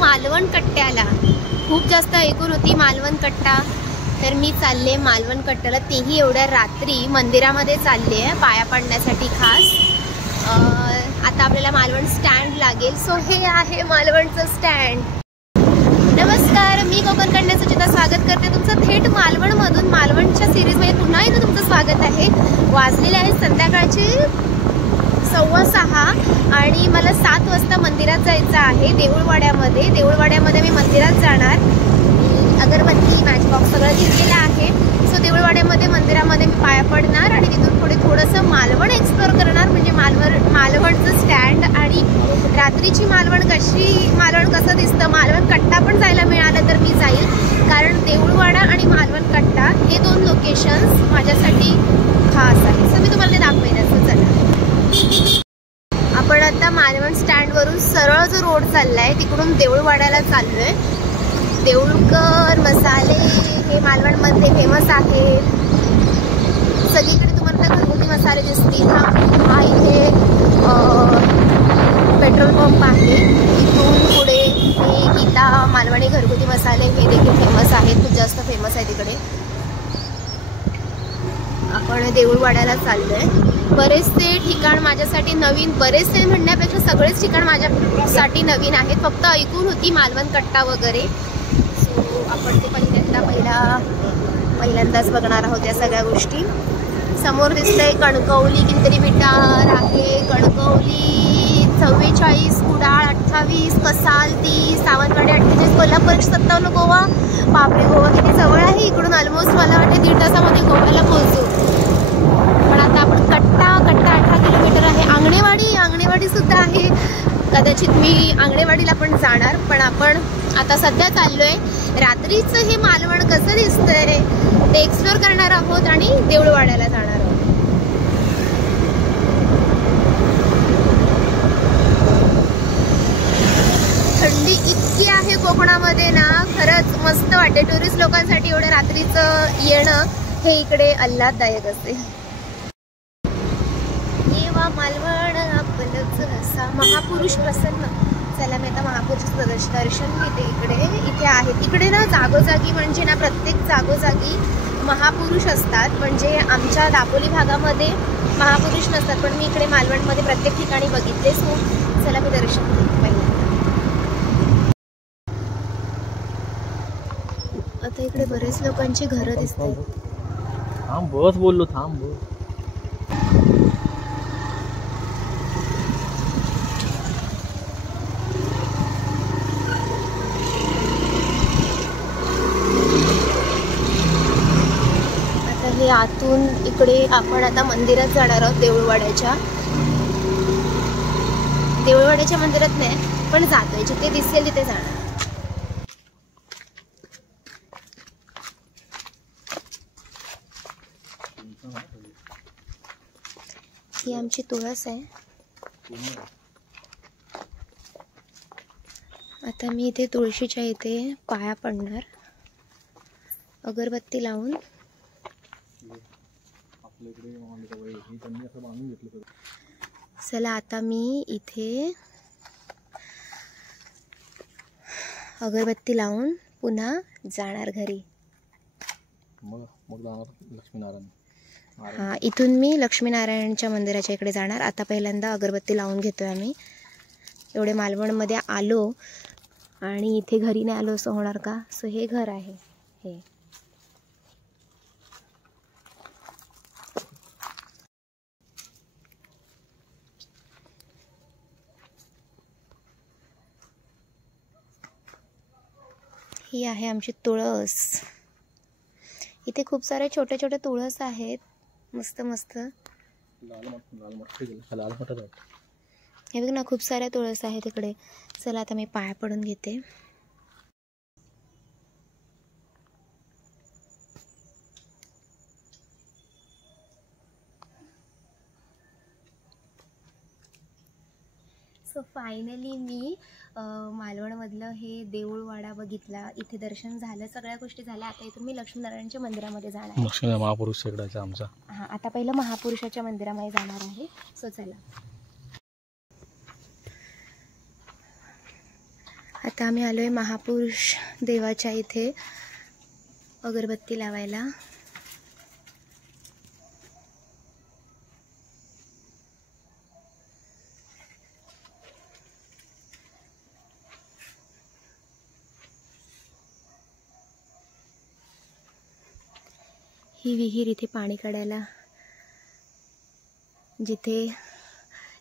मालवण कट्ट्याला. खूप जास्त ऐकून होती मालवण कट्टा, तर मी चालले मालवण कट्ट्याला, तेही एवढ्या रात्री. मंदिरामध्ये चालले आहे पाया पडण्यासाठी खास. आता आपल्याला मालवण स्टँड लागेल. सो हे आहे मालवणचं स्टँड. नमस्कार, मी कोकण कन्या सुचिता स्वागत करते तुमचं थेट मालवणमधून. मालवणच्या सिरीजमध्ये पुन्हा एकदा तुमचं स्वागत आहे. वाजलेले आहे संध्याकाळचे 6:15 आणि मला 7 वाजता मंदिरात जायचं आहे देऊळवाड्यामध्ये. देऊळवाड्यामध्ये मी मंदिरात जाणार. अगरबत्ती, मॅच बॉक्स सगळं घेतलेलं आहे. सो देऊळवाड्यामध्ये मंदिरामध्ये मी पाया पडणार आणि तिथून पुढे थोडंसं मालवण एक्सप्लोर करणार. म्हणजे मालवणचं स्टँड आणि रात्रीची मालवण कसं दिसतं. मालवण कट्टा पण जायला मिळालं तर मी जाईल, कारण देऊळवाडा आणि मालवण कट्टा हे 2 लोकेशन्स माझ्यासाठी खास आहे. सो मी तुम्हाला ते दाखवेन. चला, आपण आता मालवण स्टँडवरून सरळ जो रोड चाललाय तिकडून देऊळवाड्याला चाललोय. देऊळकर मसाले हे मालवणमध्ये फेमस आहेत. सगळीकडे तुम्हाला घरगुती मसाले दिसतील. हा इथे पेट्रोल पंप आहे. इथून पुढे हे गीता मालवणी घरगुती मसाले हे देखील फेमस आहेत. खूप जास्त फेमस आहे तिकडे. आपण देऊळवाड्याला चाललोय. बरेचसे ठिकाण माझ्यासाठी नवीन, बरेचसे म्हणण्यापेक्षा सगळेच ठिकाण माझ्यासाठी नवीन आहेत. फक्त ऐकून होती मालवण कट्टा वगैरे. सो आपण ते पहिल्यांदाच बघणार आहोत या सगळ्या गोष्टी. समोर दिसतंय कणकवली कितीतरी मीटर आहे. कणकवली 44, कुडाळ 28, कसाल 30, सावंतवाडी 48, कोल्हापूर 57, गोवा, बापरे गोवा किती जवळ आहे इकडून. ऑलमोस्ट मला वाटते 1.5 तासामध्ये गोव्याला पोहोचू. पण आता आपण कट्टा 18 किलोमीटर आहे. आंगणेवाडी सुद्धा आहे. कदाचित मी आंगणेवाडीला पण जाणार. पण आपण आता सध्या चाललोय रात्रीचं हे मालवण कसं दिसतंय ते एक्सप्लोर करणार आहोत आणि देऊळवाड्याला जाणार आहोत. थंडी इतकी आहे कोकणामध्ये ना, खरंच मस्त वाटते. टुरिस्ट लोकांसाठी एवढं रात्रीचं येणं हे इकडे आल्हाददायक असते. येवा मालवण आपलंच असा महापुरुष प्रसन्न. चला, मी आता महापुरुष दर्शन घेते. इथे आहेत. इकडे ना जागोजागी म्हणजे ना प्रत्येक जागोजागी महापुरुष असतात. म्हणजे आमच्या दापोली भागामध्ये महापुरुष नसतात, पण मी इकडे मालवणमध्ये प्रत्येक ठिकाणी बघितले. सो चला, मी दर्शन घेते पहिल्यांदा. आता इकडे बरेच लोकांची घरं दिसतात. थांब, बस बोललो, थांब. हे आतून इकडे आपण आता मंदिरात जाणार आहोत. देऊळवाड्याच्या मंदिरात नाही, पण जातोय. जिथे दिसेल तिथे जाणार. ही आमची तुळस आहे. आता मी इथे तुळशीच्या इथे पाया पडणार अगरबत्ती लावून. चला, आता मी इथे अगरबत्ती लावून पुन्हा जाणार घरी. हा, इथून मी लक्ष्मीनारायणच्या मंदिराच्या इकडे जाणार. आता पहिल्यांदा अगरबत्ती लावून घेतोय आम्ही. एवढे मालवणमध्ये आलो आणि इथे घरी नाही आलो असं होणार का. सो हे घर आहे. हे ही आहे आमची तुळस. इथे खूप सारे छोटे छोटे तुळस आहेत. मस्त मस्त. हे बघ ना, खूप साऱ्या तुळस आहेत इकडे. चला, आता मी पाया पडून घेते. सो फायनली मी मालवणमधलं हे देऊळवाडा बघितला. इथे दर्शन झालं, सगळ्या गोष्टी झाल्या. आता इथून मी लक्ष्मीनारायणच्या मंदिरामध्ये जाणार. लक्ष्मी महापुरुष आमचा. हां, आता पहिलं महापुरुषाच्या मंदिरामध्ये जाणार आहे. सो चला. आता आम्ही आलोय महापुरुष देवाच्या इथे अगरबत्ती लावायला. ही विहीर इथे पाणी काढायला, जिथे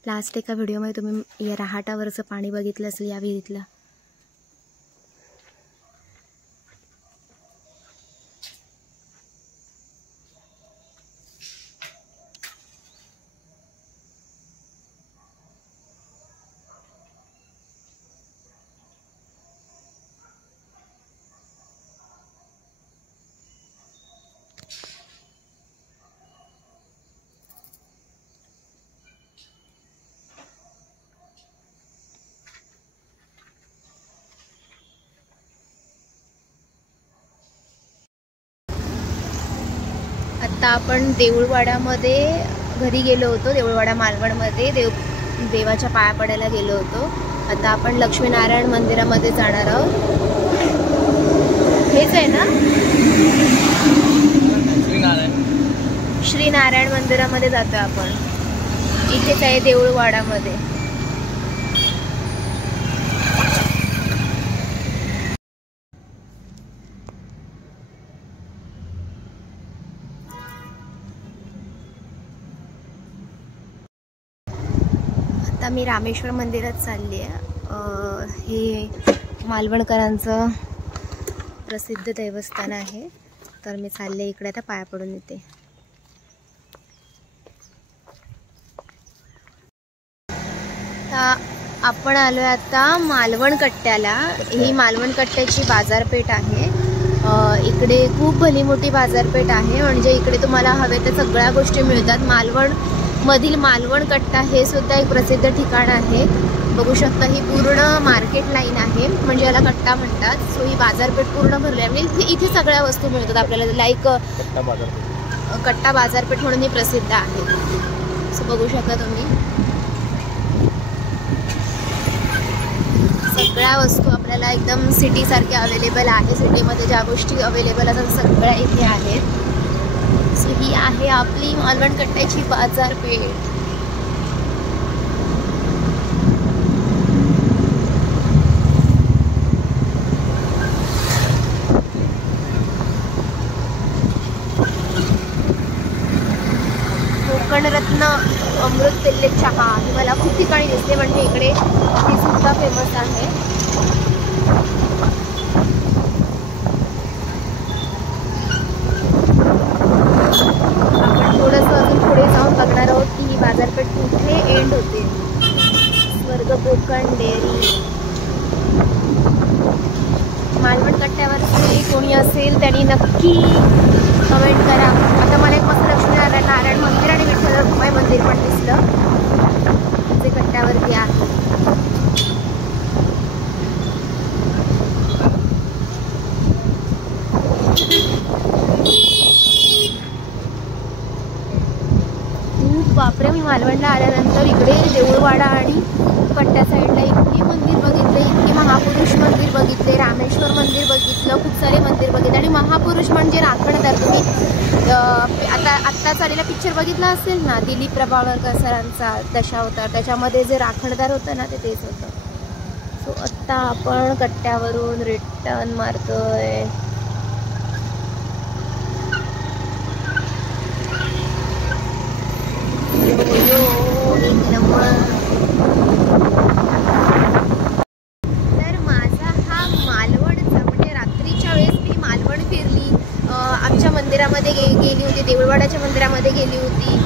लास्ट एका व्हिडिओमध्ये तुम्ही या रहाटावरचं पाणी बघितलं असेल या विहिरीतलं. आता आपण देऊळवाडामध्ये घरी गेलो होतो. देऊळवाडा मालवणमध्ये देवाच्या पाया पडायला गेलो होतो. आता आपण लक्ष्मीनारायण मंदिरामध्ये जाणार आहोत. हेच आहे ना, श्रीनारायण मंदिरामध्ये जातोय आपण. इथेच आहे देऊळवाडामध्ये. आता मी रामेश्वर मंदिरात चालली आहे. हे मालवणकरांचं प्रसिद्ध देवस्थान आहे. तर मी चालले इकडे, आता पाया पडून येते. आपण आलोय आता मालवण कट्ट्याला. ही मालवण कट्ट्याची बाजारपेठ आहे. इकडे खूप भली मोठी बाजारपेठ आहे. म्हणजे इकडे तुम्हाला हवे त्या सगळ्या गोष्टी मिळतात. मालवण मधील मालवण कट्टा हे सुद्धा एक प्रसिद्ध ठिकाण आहे. बघू शकता ही पूर्ण मार्केट लाईन आहे, म्हणजे याला कट्टा म्हणतात. सो ही बाजारपेठ पूर्ण भरली आहे. म्हणजे इथे सगळ्या वस्तू मिळतात आपल्याला. लाईक कट्टा बाजारपेठ म्हणून ही प्रसिद्ध आहे. सो बघू शकता तुम्ही सगळ्या वस्तू आपल्याला एकदम सिटीसारख्या अवेलेबल आहे. सिटीमध्ये ज्या गोष्टी अवेलेबल असतात सगळ्या इथे आहेत. सो ही आहे आपली मालवण कट्ट्याची बाजारपेठ. कोकणरत्न अमृत तेल चहा ही मला खूप ठिकाणी दिसते. म्हणजे इकडे ही सुद्धा फेमस आहे. आपण थोडंसं अजून पुढे जाऊन बघणार आहोत की ही बाजारपेठ कुठे एंड होते. स्वर्ग कोकण डेअरी. मालवण कट्ट्यावरचे कोणी असेल त्यांनी नक्की कमेंट करा. आता मला एक मस्त लक्ष्मीनारायण मंदिर आणि विठ्ठल रखुमाई मंदिर पण दिसलं जे कट्ट्यावरती आहे. बापरे, मी मालवणला आल्यानंतर इकडे देऊळवाडा आणि कट्ट्या साईडला इतकी मंदिर बघितले, इतकी महापुरुष मंदिर बघितले, रामेश्वर मंदिर बघितलं, खूप सारे मंदिर बघितले. आणि महापुरुष म्हणजे राखणदार. तुम्ही आत्ता चालेला पिक्चर बघितला असेल ना, दिलीप प्रभावळकर सरांचा दशावतार, त्याच्यामध्ये जे राखणदार होतं ना ते तेच होतं. सो आत्ता आपण कट्ट्यावरून रिटर्न मारतोय. तर माझा हा मालवणचा म्हणजे रात्रीच्या वेळेस मी मालवण फिरली. आमच्या मंदिरामध्ये गेली होती, देऊळवाड्याच्या मंदिरामध्ये गेली होती,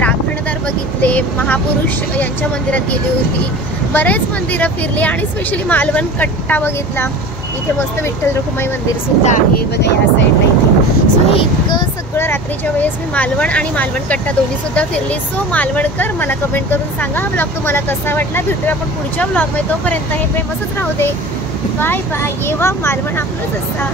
राखणदार बघितले, महापुरुष यांच्या मंदिरात गेली होती, बरेच मंदिरं फिरली आणि स्पेशली मालवण कट्टा बघितला. इथे मस्त विठ्ठल रखुमाई मंदिर सुद्धा आहे बघा या साईडला इथे. सो हे इतकं सगळं रात्रीच्या वेळेस मी मालवण आणि मालवण कट्टा दोन्ही सुद्धा फिरली. सो मालवणकर मला कमेंट करून सांगा हा ब्लॉग तुम्हाला कसा वाटला. भेटूया आपण पुढच्या ब्लॉगमध्ये. तोपर्यंत हे फेमसच राहू दे. Bye bye. येवा मालवण आपलंच असा.